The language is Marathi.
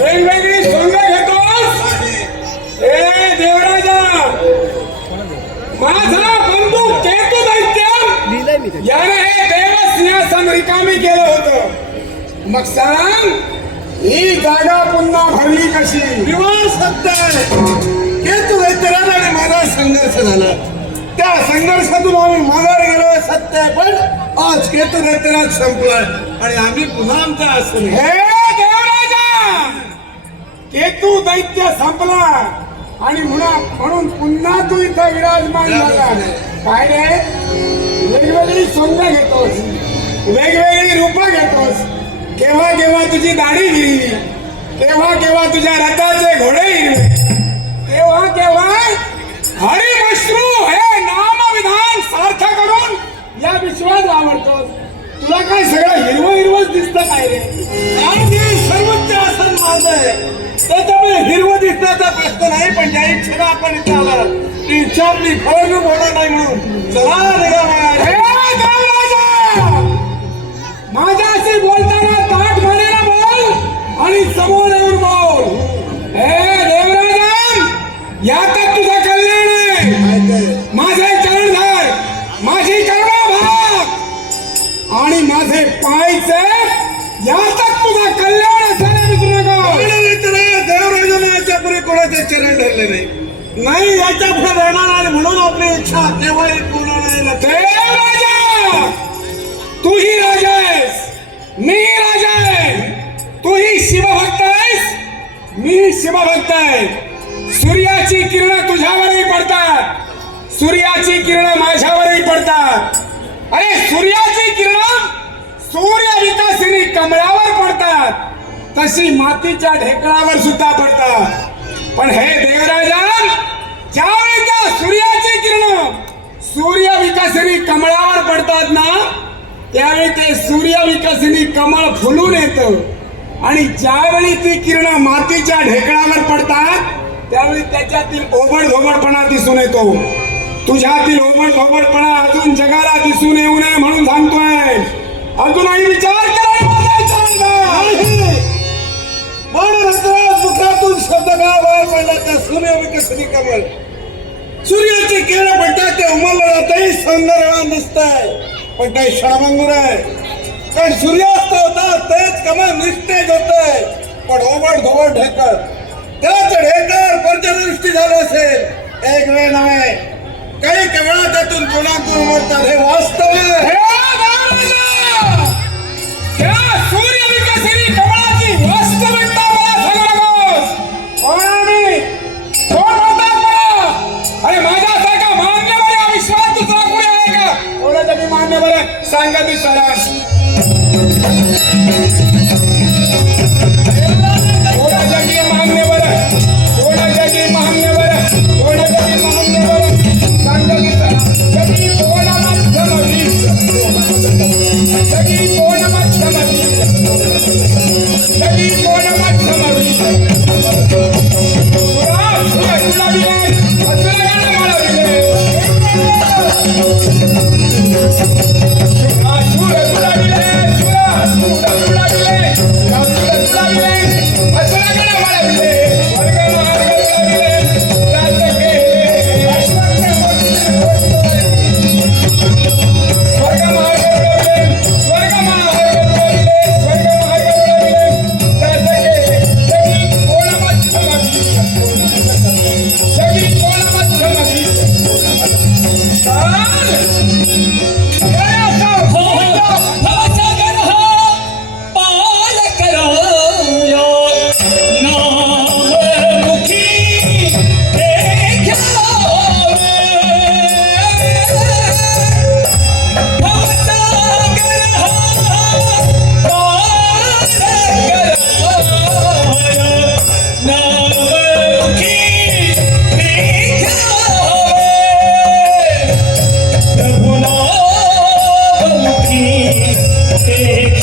वेगवेगळी सोंग घेतोस. ए देवराजा, माझा बंधू केतू दैत्य याने हे देवसिंहासन रिकामी केलं होतं. मग सांग, ही जागा पुन्हा भरली कशी? विवाह सत्य आहे. केतू दैत्याला आणि माझा संघर्ष झाला. त्या संघर्षातून आम्ही माघार गेलो सत्य आहे. पण आज केतू दैत्याला संपलाय आणि आम्ही पुन्हा आमचा आसन. हे देवराजा, केतू दैत्य संपला आणि म्हणून पुन्हा तू इथं विराजमान झाला. काय रे, वेगवेगळी सोंग घेतोस, वेगवेगळी रूप घेतोस. केव्हा केव्हा तुझी दाढी हिरवी, केव्हा केव्हा तुझ्या रथाचे घोडे हिरवे, केव्हा केव्हा हरिमश्रू हे नामविधान सार्थ करून या विश्वास आवडतोस. तुला काय सगळं हिरवं हिरवंच दिसतं काय रे? कारण की सर्वोच्च आसन माझं आहे, त्याच्यामुळे हिरवं दिसण्याचा प्रश्न नाही. पण ज्या इच्छेला आपण इथे आला ती इच्छा आपली फळून होणार नाही. म्हणून चला निघा. माझ्याशी बोलताना ताट मानेला बोल आणि समोर येऊन बोल. हे देवराजा, यातच तुझं कल्याण आहे. माझे चरण धर, माझी कर्म भाग आणि माझे पायचे, यातच तुझं कल्याण असायला विसरू नका. देवराजाने याच्या पुढे कोणाचे चरण धरले नाही, याच्या पुढे राहणार आणि म्हणून आपली इच्छा केव्हाही पूर्ण नाही. देवराजा, तूही राजा आहेस, मी राजा आहे. तूही शिवभक्त आहेस, मी शिवभक्त आहे. सूर्याची किरण तुझ्यावरही पडतात, सूर्याची किरण माझ्यावरही पडतात. अरे सूर्याची किरण सूर्य विकासिनी कमळावर पडतात, तशी मातीच्या ढेकळावर सुद्धा पडतात. पण हे देवराजा, ज्यावेळी त्या सूर्याची किरण सूर्य विकासिनी कमळावर पडतात ना, त्यावेळी ते सूर्य विकासिनी कमळ फुलून येतं. आणि ज्यावेळी ती किरण मातीच्या ढेकळावर पडतात, त्यावेळी त्याच्यातील ओबडधोबडपणा दिसून येतो. तुझ्यातील ओबडधोबडपणा अजून जगाला दिसून येऊ नये म्हणून सांगतोय. अजूनही विचार करा. मुखातून शब्द का बाहेर पडला त्या सूर्य विकसिनी कमळ. सूर्याची किरण पडतात ते उमललं जातही सौंदर्यवान दिसतंय, पण ते क्षणभंगुर आहे. कारण सूर्यास्त होता तेच कमळ निस्तेज होतंय, पण ओबड धोबड ढेकळ, त्याच ढेकळ पर्जनवृष्टी झालं असेल. एक वेळ नव्हे, काही कमळा त्यातून कोणातून उमलतात. हे वास्तव आहे. सूर्य विकसिनी कमळाची वास्तविकता मला सांगू नकोस. कोण आम्ही, कोण म्हणतात मला? अरे माझ्यासारखा मान्यवर या विश्वात दुसरा कोणी आहे का? कोणासाठी मान्यवर सांगा ती सरास. कोणासाठी मान्यवर, कोणासाठी मान्यवर, कोणासाठी मान्यवर सांगा ती सरास. कधी कोणा मध्यम वीस, कधी कोण मध्यम वीस, कधी कोण मध्यम वीस. सुरा गुलाबी आहे, असुरगण मळविले. सुर गुलाबिले, सुर गुलाबिले, सुर गुलाबिले, असुरगण मळविले. स्वर्ग मार्ग गुलाबिले, राज केले. स्वर्ग मार्ग गुलाबिले, स्वर्ग मार्ग गुलाबिले, स्वर्ग मार्ग गुलाबिले, राज केले. जगी कोण मध्यम वीस, जगी कोण मध्यम वीस. Hey